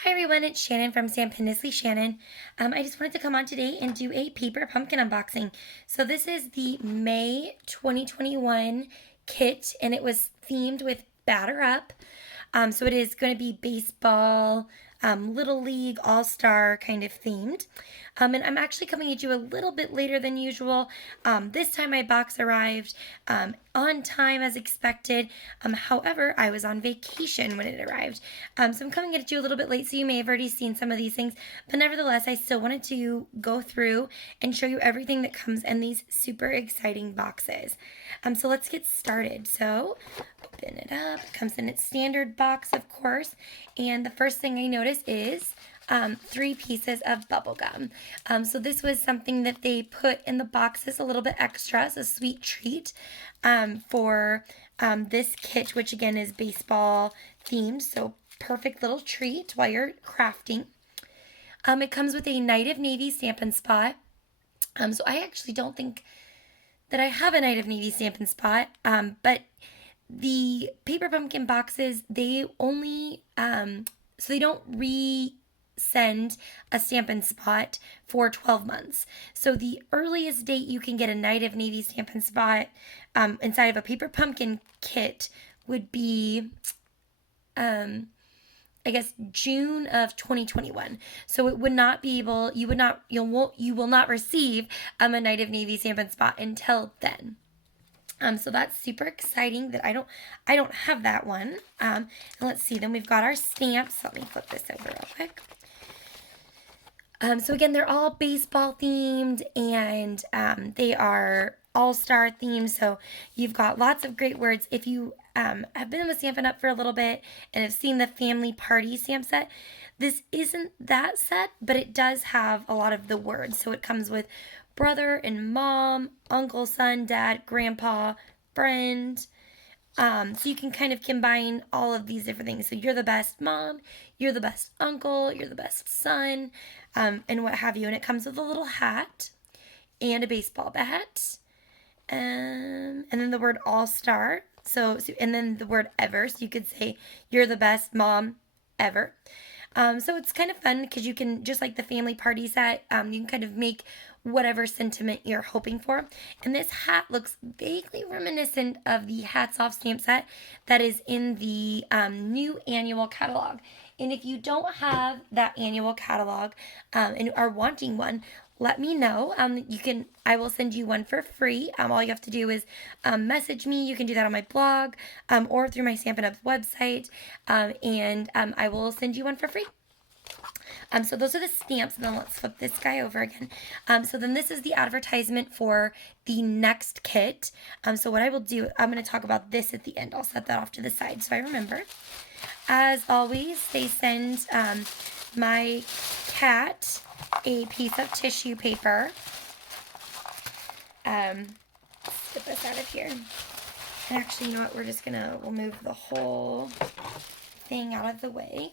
Hi everyone, it's Shannon from Stampin' Shannon. I just wanted to come on today and do a paper pumpkin unboxing. So this is the May 2021 kit and it was themed with Batter Up. So it is going to be baseball, Little League, All-Star kind of themed. And I'm actually coming at you a little bit later than usual. This time my box arrived on time as expected. However, I was on vacation when it arrived. So I'm coming at you a little bit late, so you may have already seen some of these things. But nevertheless, I still wanted to go through and show you everything that comes in these super exciting boxes. So let's get started. So open it up. It comes in its standard box, of course. And the first thing I notice is 3 pieces of bubble gum. So this was something that they put in the boxes a little bit extra as a sweet treat for this kit, which again is baseball themed. So perfect little treat while you're crafting. It comes with a Night of Navy Stampin' Spot. So I actually don't think that I have a Night of Navy Stampin' Spot, but the paper pumpkin boxes, they only so they don't send a Stampin' Spot for 12 months. So the earliest date you can get a Night of Navy Stampin' Spot inside of a paper pumpkin kit would be I guess June of 2021. So it would not be able, you will not receive a Night of Navy Stampin' Spot until then. So that's super exciting that I don't have that one. And let's see, then we've got our stamps. Let me flip this over real quick. So again, they're all baseball themed and they are all-star themed. So you've got lots of great words. If you have been with Stampin' Up! For a little bit and have seen the Family Party stamp set, this isn't that set, but it does have a lot of the words. So it comes with brother and mom, uncle, son, dad, grandpa, friend. So you can kind of combine all of these different things. So you're the best mom, you're the best uncle, you're the best son, and what have you. And it comes with a little hat and a baseball bat, and then the word all-star. So and then the word ever. So you could say you're the best mom ever. So it's kind of fun because you can, just like the family party set, you can kind of make whatever sentiment you're hoping for. And this hat looks vaguely reminiscent of the Hats Off stamp set that is in the new annual catalog. And if you don't have that annual catalog and are wanting one, let me know. I will send you one for free. All you have to do is message me. You can do that on my blog or through my Stampin' Up! Website, and I will send you one for free. So those are the stamps, and then let's flip this guy over again. So then this is the advertisement for the next kit. So what I will do, I'm going to talk about this at the end. I'll set that off to the side so I remember. As always, they send my cat a piece of tissue paper. Let's get this out of here. And actually, you know what? We'll move the whole thing out of the way.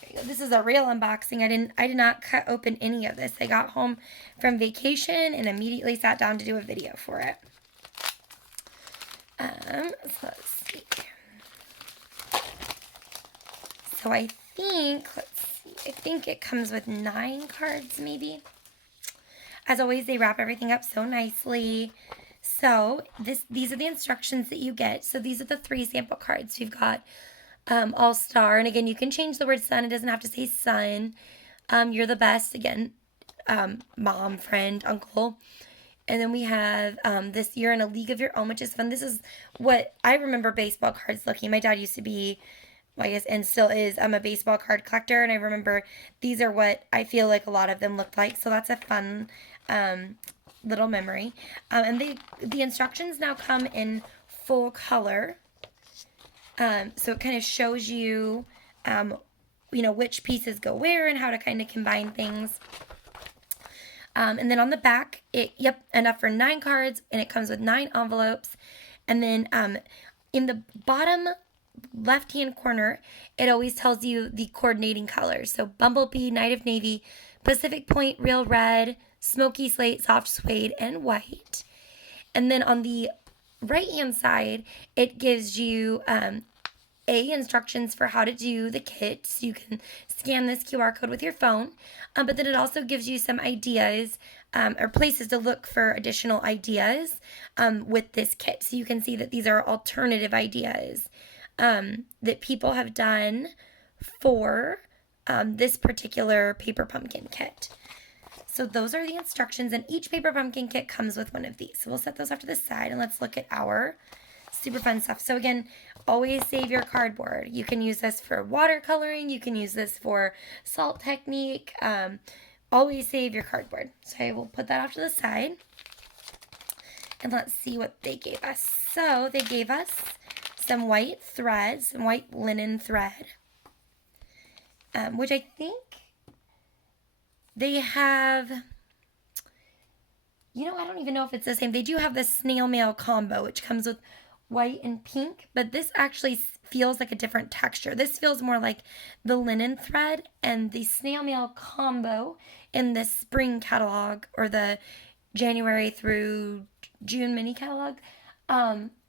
There you go. This is a real unboxing. I did not cut open any of this. I got home from vacation and immediately sat down to do a video for it. So let's see. So I think it comes with 9 cards maybe. As always, they wrap everything up so nicely. So these are the instructions that you get. So these are the 3 sample cards. You've got All-Star, and again, you can change the word son. It doesn't have to say son. You're the best, again, mom, friend, uncle. And then we have this, you're in a league of your own, which is fun. This is what I remember baseball cards looking. My dad used to be, well, I guess, and still is, I'm a baseball card collector, and I remember these are what I feel like a lot of them looked like. So that's a fun little memory. And the instructions now come in full color. So it kind of shows you, which pieces go where and how to kind of combine things. And then on the back, enough for 9 cards, and it comes with 9 envelopes. And then in the bottom left-hand corner, it always tells you the coordinating colors. So Bumblebee, Night of Navy, Pacific Point, Real Red, Smoky Slate, Soft Suede, and White. And then on the right-hand side, it gives you instructions for how to do the kit, so you can scan this QR code with your phone, but then it also gives you some ideas or places to look for additional ideas with this kit. So you can see that these are alternative ideas that people have done for this particular paper pumpkin kit. So those are the instructions, and each paper pumpkin kit comes with one of these. So we'll set those off to the side, and let's look at our super fun stuff. So again, always save your cardboard. You can use this for watercoloring. You can use this for salt technique. Always save your cardboard. So I will put that off to the side. And let's see what they gave us. So they gave us some white thread, some white linen thread, which I think they have, I don't even know if it's the same. They do have the snail mail combo, which comes with white and pink, but this actually feels like a different texture. This feels more like the linen thread, and the snail mail combo in the spring catalog, or the January through June mini catalog,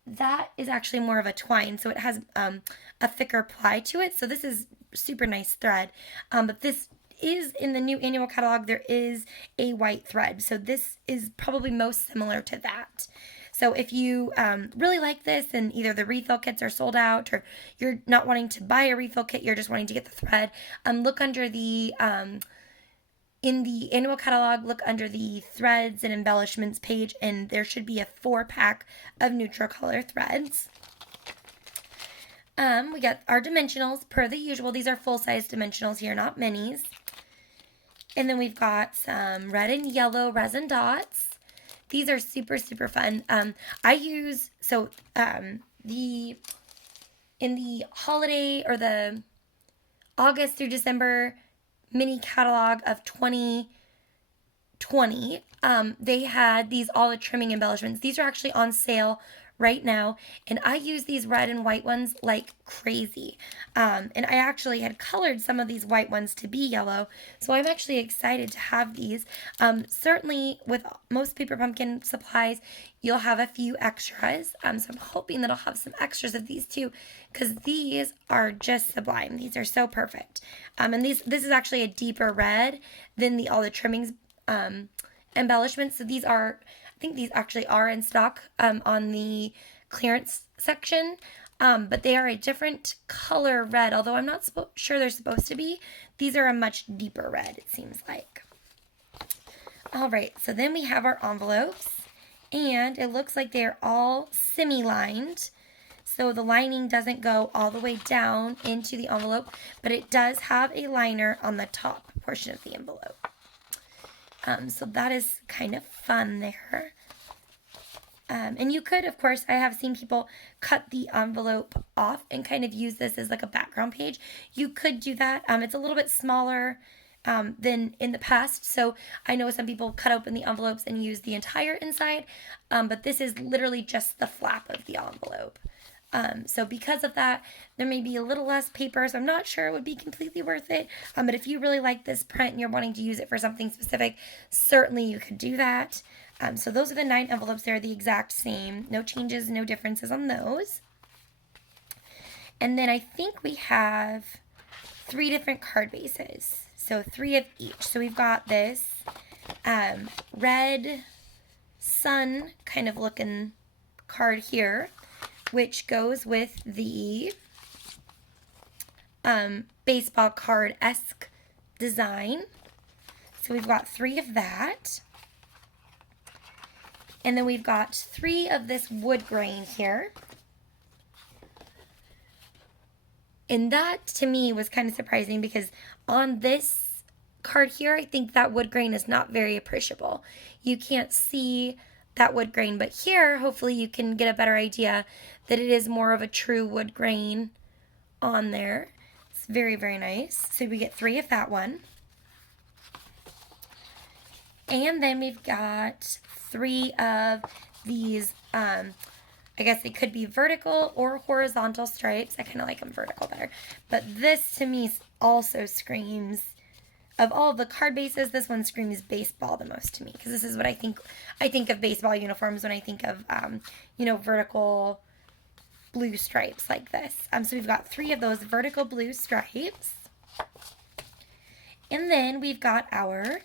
that is actually more of a twine, so it has a thicker ply to it. So this is super nice thread, but this is in the new annual catalog. There is a white thread, so this is probably most similar to that. So if you really like this, and either the refill kits are sold out, or you're not wanting to buy a refill kit, you're just wanting to get the thread, look under the in the annual catalog, look under the threads and embellishments page, and there should be a 4-pack of Nutricolor threads. We got our dimensionals per the usual. These are full-size dimensionals here, not minis. And then we've got some red and yellow resin dots. These are super, super fun. I use, in the holiday, or the August through December mini catalog of 2020, they had all the trimming embellishments. These are actually on sale right now, and I use these red and white ones like crazy. And I actually had colored some of these white ones to be yellow, so I'm actually excited to have these. Certainly with most paper pumpkin supplies, you'll have a few extras, so I'm hoping that I'll have some extras of these too, because these are just sublime. These are so perfect. And this is actually a deeper red than all the trimmings embellishments. So these are, I think these actually are in stock on the clearance section, but they are a different color red, although I'm not sure they're supposed to be. These are a much deeper red, it seems like. All right, so then we have our envelopes, and it looks like they're all semi-lined. So the lining doesn't go all the way down into the envelope, but it does have a liner on the top portion of the envelope. So that is kind of fun there. And you could, of course, I have seen people cut the envelope off and kind of use this as like a background page. You could do that. It's a little bit smaller than in the past. So I know some people cut open the envelopes and use the entire inside, but this is literally just the flap of the envelope. So because of that, there may be a little less paper, so I'm not sure it would be completely worth it. But if you really like this print and you're wanting to use it for something specific, certainly you could do that. So those are the 9 envelopes. They're the exact same. No changes, no differences on those. And then I think we have 3 different card bases. So 3 of each. So we've got this red sun kind of looking card here, which goes with the baseball card-esque design. So we've got 3 of that. And then we've got 3 of this wood grain here. And that, to me, was kind of surprising, because on this card here, I think that wood grain is not very appreciable. You can't see that wood grain, but here, hopefully you can get a better idea that it is more of a true wood grain on there. It's very, very nice. So we get 3 of that one. And then we've got 3 of these, I guess they could be vertical or horizontal stripes. I kind of like them vertical better. But this, to me, also screams, of all the card bases, this one screams baseball the most to me, because this is what I think of baseball uniforms when I think of, vertical blue stripes like this. So we've got 3 of those vertical blue stripes. And then we've got our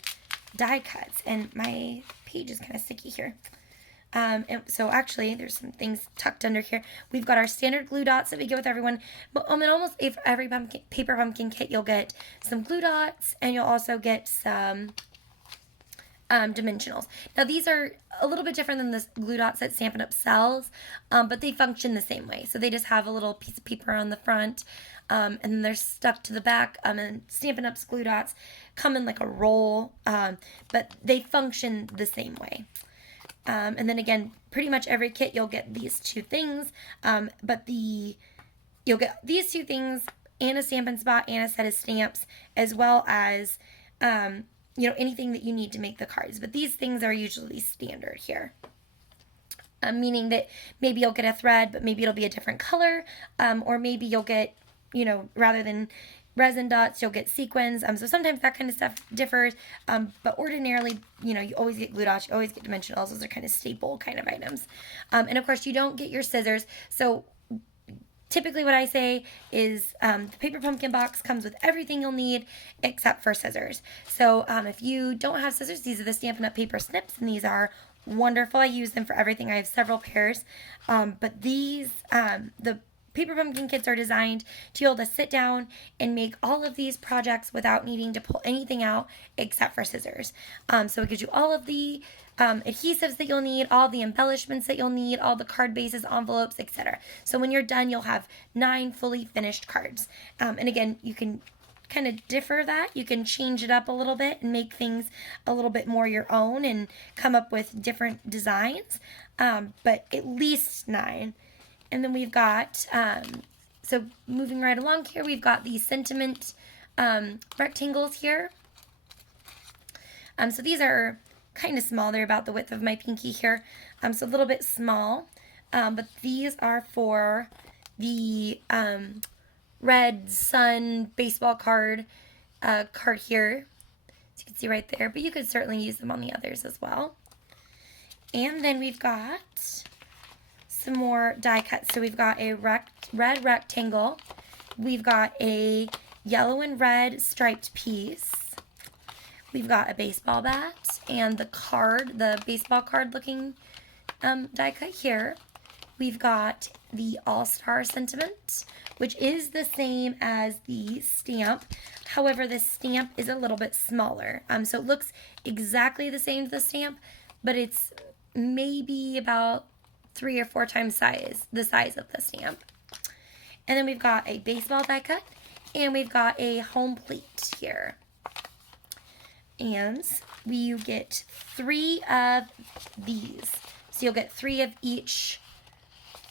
die cuts. And my page is kind of sticky here. And so actually, there's some things tucked under here. We've got our standard glue dots that we get with everyone. But in almost every paper pumpkin kit, you'll get some glue dots, and you'll also get some dimensionals. Now, these are a little bit different than the glue dots that Stampin' Up! Sells, but they function the same way. So they just have a little piece of paper on the front, and then they're stuck to the back. And Stampin' Up's glue dots come in like a roll, but they function the same way. And then again, pretty much every kit you'll get these 2 things, but you'll get these 2 things and a Stampin' Spot and a set of stamps, as well as anything that you need to make the cards. But these things are usually standard here, meaning that maybe you'll get a thread, but maybe it'll be a different color, or maybe you'll get, rather than resin dots, you'll get sequins. So sometimes that kind of stuff differs, but ordinarily, you always get glue dots, you always get dimensionals. Those are kind of staple kind of items. And of course, you don't get your scissors. So typically what I say is the paper pumpkin box comes with everything you'll need except for scissors. So if you don't have scissors, these are the Stampin' Up! Paper snips, and these are wonderful. I use them for everything. I have several pairs. But these, the paper pumpkin kits are designed to be able to sit down and make all of these projects without needing to pull anything out except for scissors. So it gives you all of the adhesives that you'll need, all the embellishments that you'll need, all the card bases, envelopes, etc. So when you're done, you'll have 9 fully finished cards. And again, you can kind of differ that. You can change it up a little bit and make things a little bit more your own and come up with different designs, but at least 9. And then we've got, so moving right along here, we've got the sentiment rectangles here. So these are kind of small. They're about the width of my pinky here, so a little bit small. But these are for the red sun baseball card here. So you can see right there, but you could certainly use them on the others as well. And then we've got some more die cuts. So we've got a red rectangle. We've got a yellow and red striped piece. We've got a baseball bat and the baseball card looking die cut here. We've got the All-Star Sentiment, which is the same as the stamp. However, the stamp is a little bit smaller. So it looks exactly the same as the stamp, but it's maybe about 3 or 4 times the size of the stamp. And then we've got a baseball die cut, and we've got a home plate here. And you get 3 of these. So you'll get 3 of each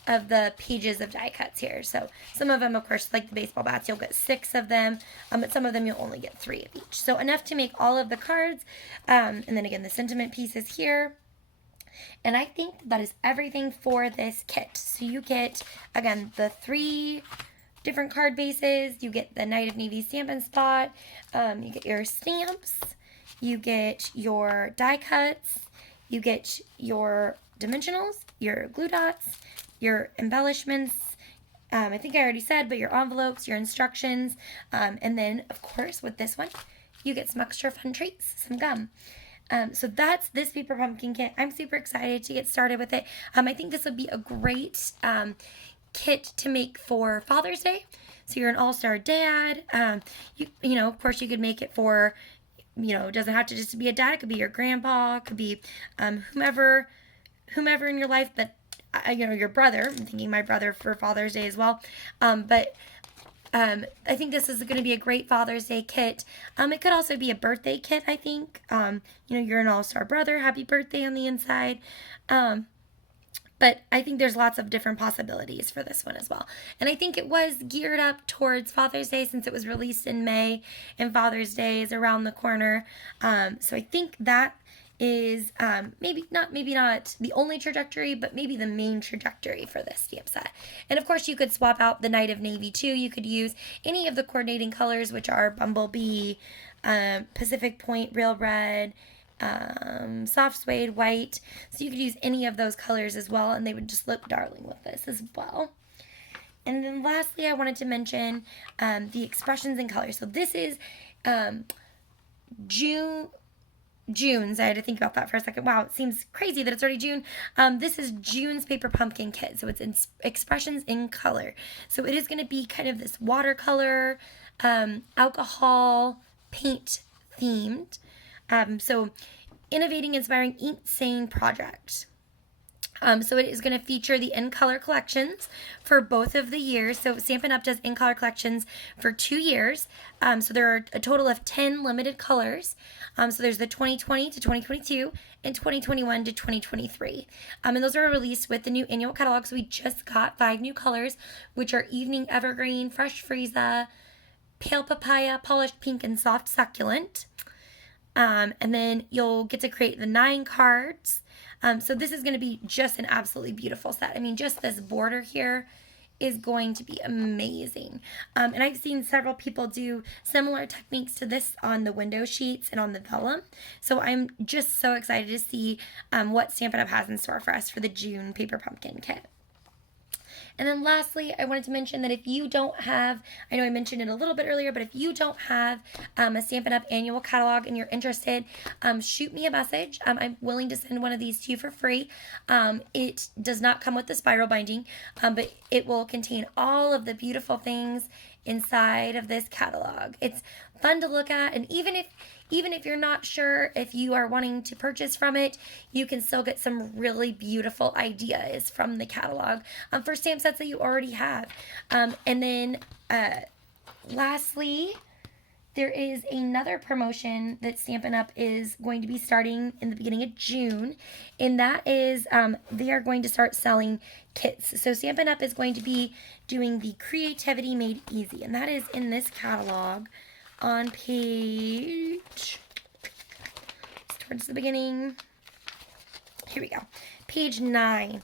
of the pages of die cuts here. So some of them, of course, like the baseball bats, you'll get 6 of them, but some of them you'll only get 3 of each. So enough to make all of the cards. And then again, the sentiment pieces here. And I think that is everything for this kit. So you get, again, the 3 different card bases. You get the Night of Navy Stampin' Spot. You get your stamps. You get your die cuts. You get your dimensionals, your glue dots, your embellishments. I think I already said, but your envelopes, your instructions. And then, of course, with this one, you get some extra fun treats, some gum. So that's this paper pumpkin kit. I'm super excited to get started with it. I think this would be a great kit to make for Father's Day. So you're an all-star dad. You know, of course, you could make it for, it doesn't have to just be a dad. It could be your grandpa. It could be whomever in your life. But your brother. I'm thinking my brother for Father's Day as well. But I think this is going to be a great Father's Day kit. It could also be a birthday kit, I think. You're an all-star brother. Happy birthday on the inside. But I think there's lots of different possibilities for this one as well. And I think it was geared up towards Father's Day since it was released in May and Father's Day is around the corner. So I think that is maybe not the only trajectory, but maybe the main trajectory for this stamp set. And of course, you could swap out the Night of Navy too. You could use any of the coordinating colors, which are Bumblebee, Pacific Point, Real Red, soft suede, white. So you could use any of those colors as well, and they would just look darling with this as well. And then lastly, I wanted to mention the expressions and colors. So this is June's. I had to think about that for a second. Wow, it seems crazy that it's already June. This is June's Paper Pumpkin Kit. So it's expressions in color. So it is going to be kind of this watercolor, alcohol, paint themed. So innovating, inspiring, insane project. So it is going to feature the in color collections for both of the years. So Stampin' Up! Does in color collections for 2 years. So there are a total of 10 limited colors. So there's the 2020 to 2022 and 2021 to 2023. And those are released with the new annual catalog. So we just got 5 new colors, which are Evening Evergreen, Fresh Frieza, Pale Papaya, Polished Pink, and Soft Succulent. And then you'll get to create the 9 cards. So this is going to be just an absolutely beautiful set. I mean, just this border here is going to be amazing. And I've seen several people do similar techniques to this on the window sheets and on the vellum. So I'm just so excited to see what Stampin' Up! Has in store for us for the June Paper Pumpkin Kit. And then lastly, I wanted to mention that if you don't have, I know I mentioned it a little bit earlier, but if you don't have a Stampin' Up! Annual catalog and you're interested, shoot me a message. I'm willing to send one of these to you for free. It does not come with the spiral binding, but it will contain all of the beautiful things inside of this catalog. It's fun to look at, and even if you're not sure if you are wanting to purchase from it, you can still get some really beautiful ideas from the catalog for stamp sets that you already have. And then lastly, there is another promotion that Stampin' Up! Is going to be starting in the beginning of June, and that is they are going to start selling kits. So Stampin' Up! Is going to be doing the Creativity Made Easy, and that is in this catalog on page, towards the beginning, here we go, page 9.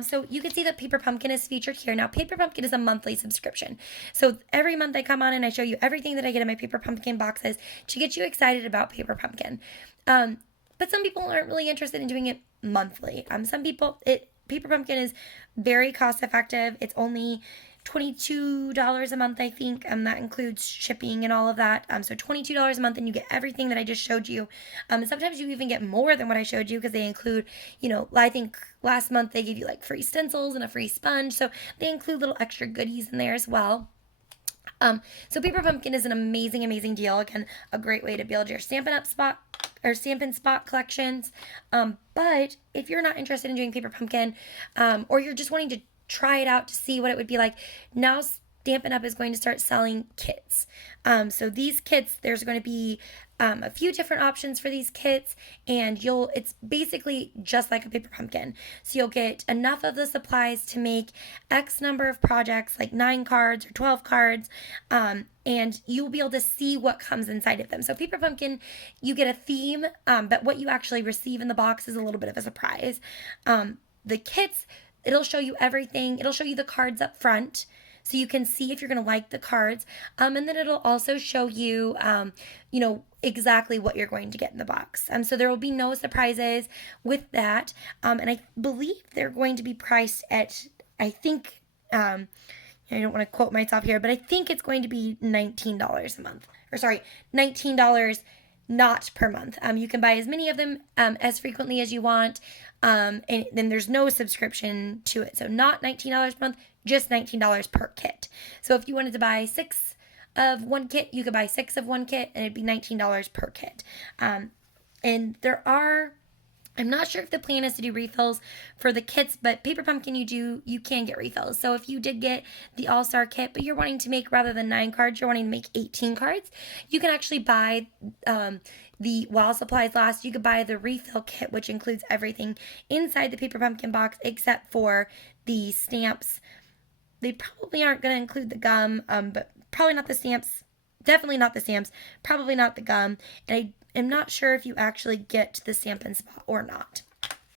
So you can see that Paper Pumpkin is featured here. Now, Paper Pumpkin is a monthly subscription. So every month I come on and I show you everything that I get in my Paper Pumpkin boxes to get you excited about Paper Pumpkin. But some people aren't really interested in doing it monthly. Paper Pumpkin is very cost effective. It's only $22 a month, I think. That includes shipping and all of that. So $22 a month, and you get everything that I just showed you. And sometimes you even get more than what I showed you because they include, I think last month they gave you like free stencils and a free sponge. So they include little extra goodies in there as well. So Paper Pumpkin is an amazing, amazing deal. Again, a great way to build your Stampin' Up! Spot or Stampin' Spot collections. But if you're not interested in doing Paper Pumpkin, or you're just wanting to try it out to see what it would be like, now Stampin' Up! Is going to start selling kits. So these kits, there's going to be a few different options for these kits, and it's basically just like a Paper Pumpkin. So you'll get enough of the supplies to make X number of projects, like 9 cards or 12 cards, and you'll be able to see what comes inside of them. So Paper Pumpkin, you get a theme, but what you actually receive in the box is a little bit of a surprise. The kits, it'll show you everything. It'll show you the cards up front, so you can see if you're going to like the cards. And then it'll also show you, exactly what you're going to get in the box. So there will be no surprises with that. And I believe they're going to be priced at, I think, I don't want to quote myself here, but I think it's going to be $19 a month. Or sorry, $19 not per month. You can buy as many of them as frequently as you want. And then there's no subscription to it. So not $19 per month, just $19 per kit. So if you wanted to buy 6 of one kit, you could buy 6 of one kit, and it'd be $19 per kit. And I'm not sure if the plan is to do refills for the kits, but Paper Pumpkin you can get refills. So if you did get the All-Star kit, but you're wanting to make, rather than 9 cards, you're wanting to make 18 cards, you can actually buy the while supplies last. You could buy the refill kit, which includes everything inside the Paper Pumpkin box except for the stamps. They probably aren't going to include the gum, but probably not the stamps. Definitely not the stamps. Probably not the gum. And I am not sure if you actually get the Stampin' Spot or not.